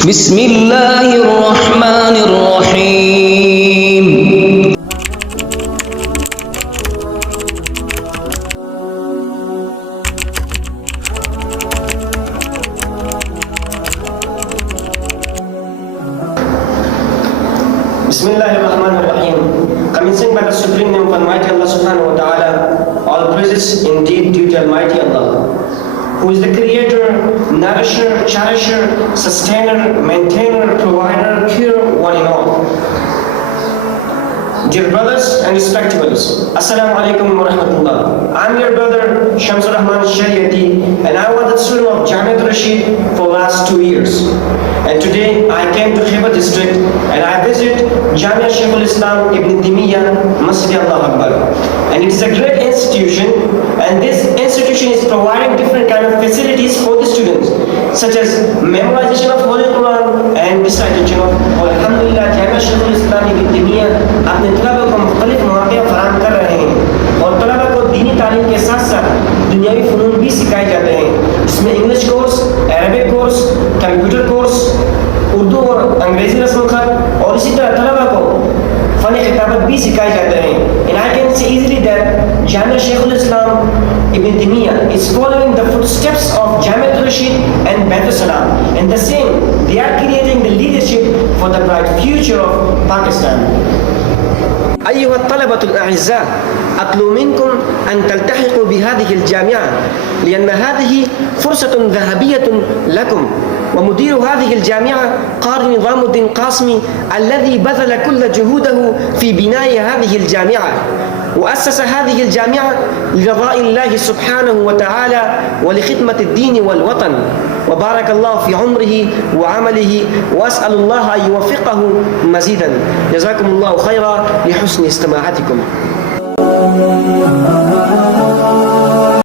بسم الله الرحمن الرحيم Bismillahirrahmanirrahim. Commencing by the supreme name of Almighty Allah subhanahu wa ta'ala, all praises indeed due to Almighty Allah, who is the creator, nourisher, cherisher, sustainer, maintainer, provider, cure, one in all. Dear brothers and respectables, Assalamu alaikum wa rahmatullah. I'm your brother Shamsul Rahman Shariati, and I was the student of Jamia al Rasheed for last 2 years. And today I came to Khyber district and I visit Jamia al Islam ibn Temia Masji Allah Akbar. And it's a great institution, and this institution is providing different kind of facilities for the students, such as memorization of Holy Quran and recitation of Alhamdulillah. Jamia al Islam ibn Temia अपने तलबा को मुख्तलिफ मौक़े फराहम कर रहे हैं और तलबा को दीनी तालीम के साथ साथ दुनियावी फ़नून भी सिखाए जाते हैं, जिसमें English course, Arabic course, computer course, Urdu और अंग्रेज़ी रस्म ख़त, और इसी तरह तलबा को फ़न खिताबत भी सिखाए जाते हैं. And I can see easily that Jamia al Islam ibn Temia is following the footsteps of Jamia al Rasheed and Bait al-Salam, and the same, they are creating the leadership for the bright future of Pakistan. أيها الطلبة الأعزاء، أطلب منكم أن تلتحقوا بهذه الجامعة، لأن هذه فرصة ذهبية لكم. ومدير هذه الجامعة قاضي نظام الدين قاسمي الذي بذل كل جهوده في بناء هذه الجامعة، وأسس هذه الجامعة لرضاء الله سبحانه وتعالى ولخدمة الدين والوطن. وبارك الله في عمره وعمله، وأسأل الله أن يوفقه مزيدا. جزاكم الله خيرا لحسن استماعتكم.